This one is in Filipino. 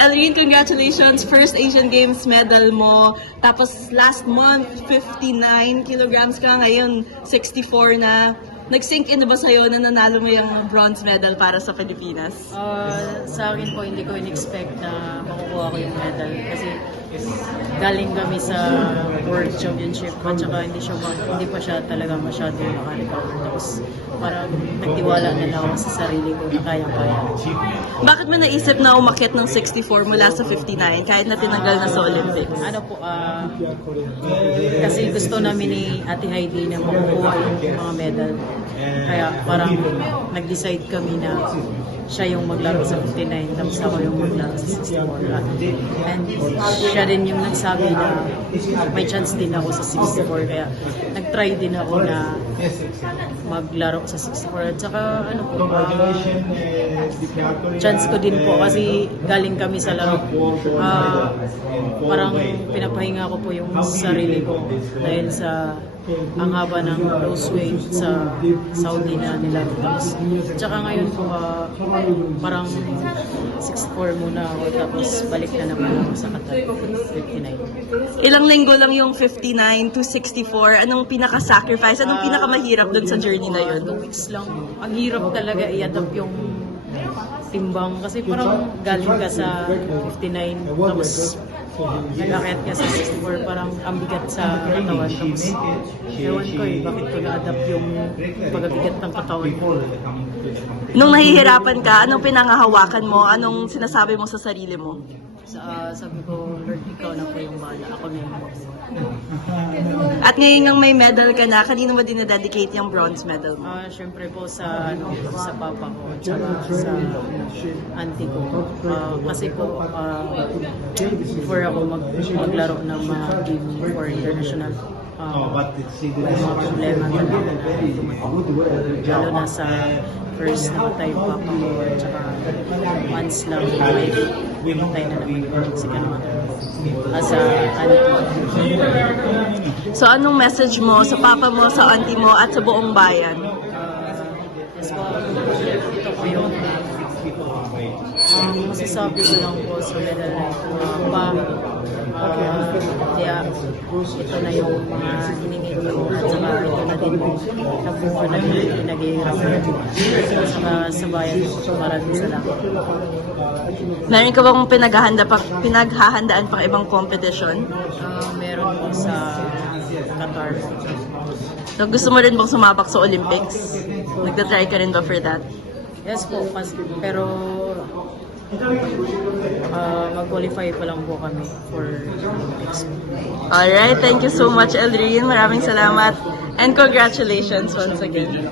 Elrin, congratulations. First Asian Games medal mo. Tapos last month, 59 kilograms ka. Ngayon, 64 na. Nag-sink in na ba sa'yo na nanalo mo yung bronze medal para sa Pilipinas? Ah, sa akin po, hindi ko in-expect na makukuha ko yung medal kasi galing kami sa World Championship at saka hindi, siya, hindi pa siya talaga masyado makarecover. Tapos parang nagtiwala na lang ako sa sarili ko na kaya-kaya. Bakit mo naisip na umakit ng 64 mula sa 59 kahit na tinanggal na sa Olympics? Ano po, ah, kasi gusto namin ni Ate Heidi na makukuha yung mga medal. Kaya parang nag-decide kami na siya yung maglaro sa 59 tapos ako yung maglaro sa 64. And siya din yung nagsabi na may chance din ako sa 64 kaya nag-try din ako na maglaro sa 64 at saka ano po ah, chance ko din po kasi galing kami sa laro. ah, parang pinapahinga ko po yung sarili ko dahil sa ang haba ng close weight sa Saudi na nila tapos tsaka ngayon po ah, parang 6'4 muna ako tapos balik na naman ako sa Qatar 59 Ilang linggo lang yung 59 to 64. Anong pinaka-sacrifice? Anong pinakamahirap dun sa journey na yun? Two weeks lang. Ang hirap talaga i-adapt yung timbang kasi parang galing ka sa 59 tapos nag-akit ka sa 64 parang ang bigat sa katawan tapos ewan ko eh bakit ko na-adapt yung pagkabigat ng katawan ko Nung nahihirapan ka, anong pinangahawakan mo? Anong sinasabi mo sa sarili mo? Sa, sabi ko Lord ikaw na po yung bahala ako na yung At ngayon ngang may medal ka na, kanino mo dinededicate yung bronze medal mo? Ah, syempre po sa ano sa papa ko at sa auntie ko. Ah, kasi po ah, before ako mag maglaro ng mga game for international ah, may mga problema talaga. Lalo na sa first namatay yung papa ko at saka months lang may namatay na naman yung ko. As a auntie. So anong message mo sa papa mo, sa auntie mo, at sa buong bayan? Yes po, ito po yung ang masasabi ko lang po sa na ito na pa ah, kaya ito na yung mga hiningin ko at saka ito na din nabuha na din yung pinaghihirapan at saka sa bayan maraming salamat Meron ka bang pinaghahanda pa, pinaghahandaan pang ibang competition? Ah, meron po sa Qatar So gusto mo rin bang sumabak sa Olympics? Nagtatry ka rin ba for that? Yes po kas- pero ah, mag-qualify pa lang po kami for Olympics Alright, thank you so much, Eldrin. Maraming salamat. And congratulations once again.